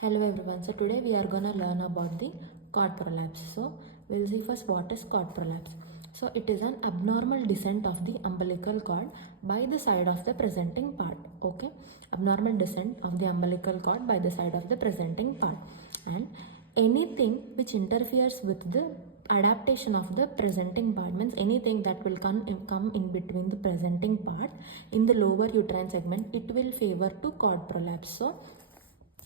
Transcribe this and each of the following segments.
Hello everyone, so today we are gonna learn about the cord prolapse. So we'll see first what is cord prolapse. So it is an abnormal descent of the umbilical cord by the side of the presenting part. Okay, abnormal descent of the umbilical cord by the side of the presenting part, and anything which interferes with the adaptation of the presenting part means anything that will come in between the presenting part in the lower uterine segment, it will favor to cord prolapse. So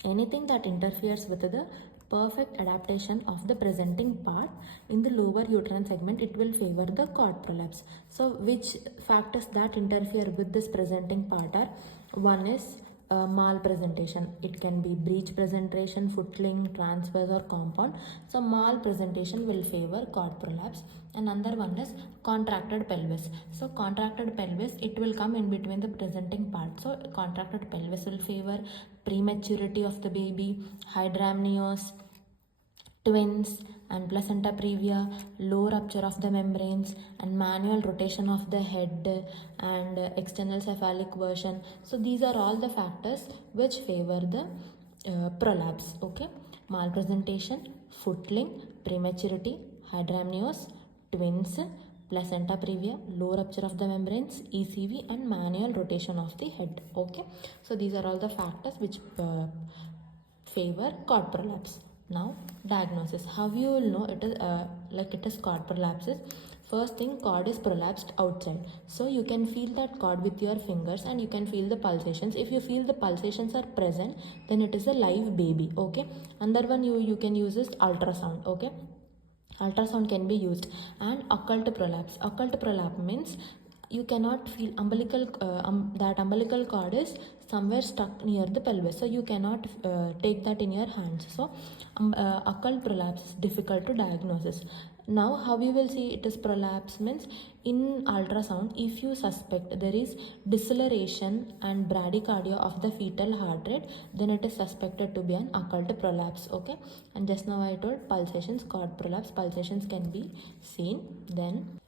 anything that interferes with the perfect adaptation of the presenting part in the lower uterine segment, it will favor the cord prolapse. So which factors that interfere with this presenting part are: one is malpresentation. It can be breech presentation, footling, transverse or compound. So malpresentation will favor cord prolapse. And another one is contracted pelvis. So contracted pelvis, it will come in between the presenting part. So contracted pelvis will favor prematurity of the baby, hydramnios, twins and placenta previa, low rupture of the membranes and manual rotation of the head and external cephalic version. So these are all the factors which favor the prolapse. Okay, malpresentation, footling, prematurity, hydramnios, twins, placenta previa, low rupture of the membranes, ECV and manual rotation of the head. Okay, so these are all the factors which favor cord prolapse. Now diagnosis. How you will know it is cord prolapse? First thing, cord is prolapsed outside. So you can feel that cord with your fingers and you can feel the pulsations. If you feel the pulsations are present, then it is a live baby. Okay. Another one you can use is ultrasound. Okay. Ultrasound can be used. And occult prolapse. Occult prolapse means you cannot feel that umbilical cord is somewhere stuck near the pelvis, so you cannot take that in your hands. So occult prolapse is difficult to diagnosis. Now how you will see it is prolapse means in ultrasound, if you suspect there is deceleration and bradycardia of the fetal heart rate, then it is suspected to be an occult prolapse. Okay, and just now I told pulsations, cord prolapse pulsations can be seen. Then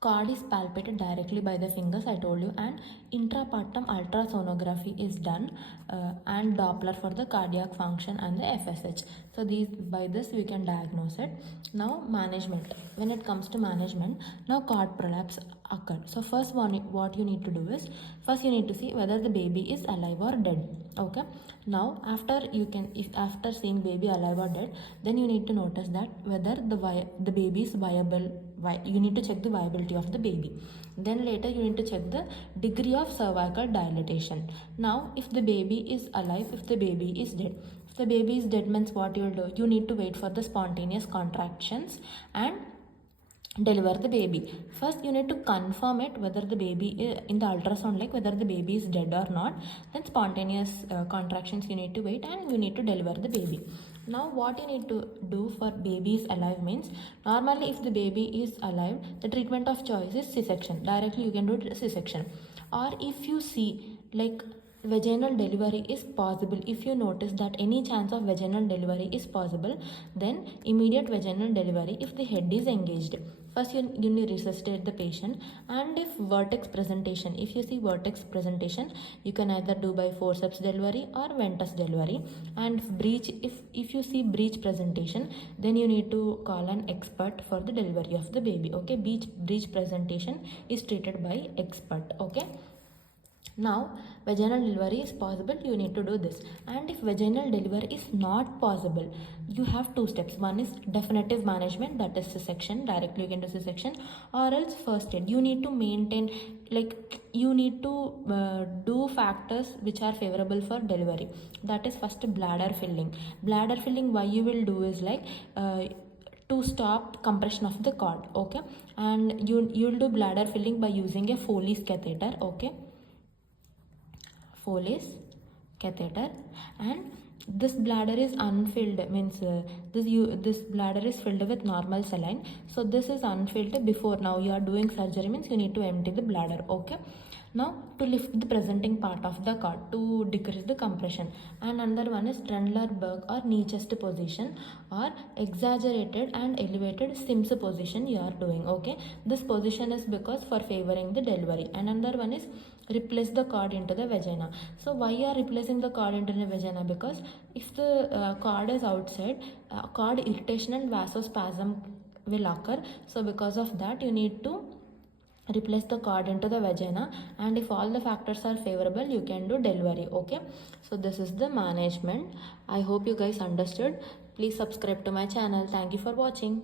cord is palpated directly by the fingers, I told you, and intrapartum ultrasonography is done and Doppler for the cardiac function and the FSH. So by this we can diagnose it. Now management. When it comes to management, now cord prolapse occurred. So first one, what you need to do is, first you need to see whether the baby is alive or dead. Okay. Now after seeing baby alive or dead, then you need to notice that whether the baby is viable. You need to check the viability of the baby. Then later you need to check the degree of cervical dilatation. Now if the baby is alive, if the baby is dead. If the baby is dead means what you will do? You need to wait for the spontaneous contractions and deliver the baby. First you need to confirm it whether the baby is, in the ultrasound, like whether the baby is dead or not. Then spontaneous contractions you need to wait and you need to deliver the baby. Now what you need to do for babies alive means, normally if the baby is alive, the treatment of choice is C-section. Directly you can do C-section. Or if you see like vaginal delivery is possible, if you notice that any chance of vaginal delivery is possible, then immediate vaginal delivery if the head is engaged. First you need to resuscitate the patient, and if vertex presentation, if you see vertex presentation, you can either do by forceps delivery or venous delivery. And breech, if you see breech presentation, then you need to call an expert for the delivery of the baby. Okay, breech presentation is treated by expert. Okay. Now vaginal delivery is possible, you need to do this. And if vaginal delivery is not possible, you have two steps. One is definitive management, that is C-section, directly you can do C-section, or else first aid. You need to maintain, like you need to do factors which are favorable for delivery. That is first bladder filling. Bladder filling, why you will do is like to stop compression of the cord. Okay, and you'll do bladder filling by using a Foley's catheter. Okay, Foley's catheter. And this bladder is unfilled, means this bladder is filled with normal saline. So this is unfilled before now you are doing surgery, means you need to empty the bladder. Okay. Now to lift the presenting part of the cord to decrease the compression. And another one is Trendler-Berg or knee chest position, or exaggerated and elevated Sims position you are doing. Okay, this position is because for favoring the delivery. And another one is replace the cord into the vagina. So why you are replacing the cord into the vagina? Because if the cord is outside, cord irritation and vasospasm will occur. So because of that, you need to replace the cord into the vagina, and if all the factors are favorable, you can do delivery. Okay, so this is the management. I hope you guys understood. Please subscribe to my channel. Thank you for watching.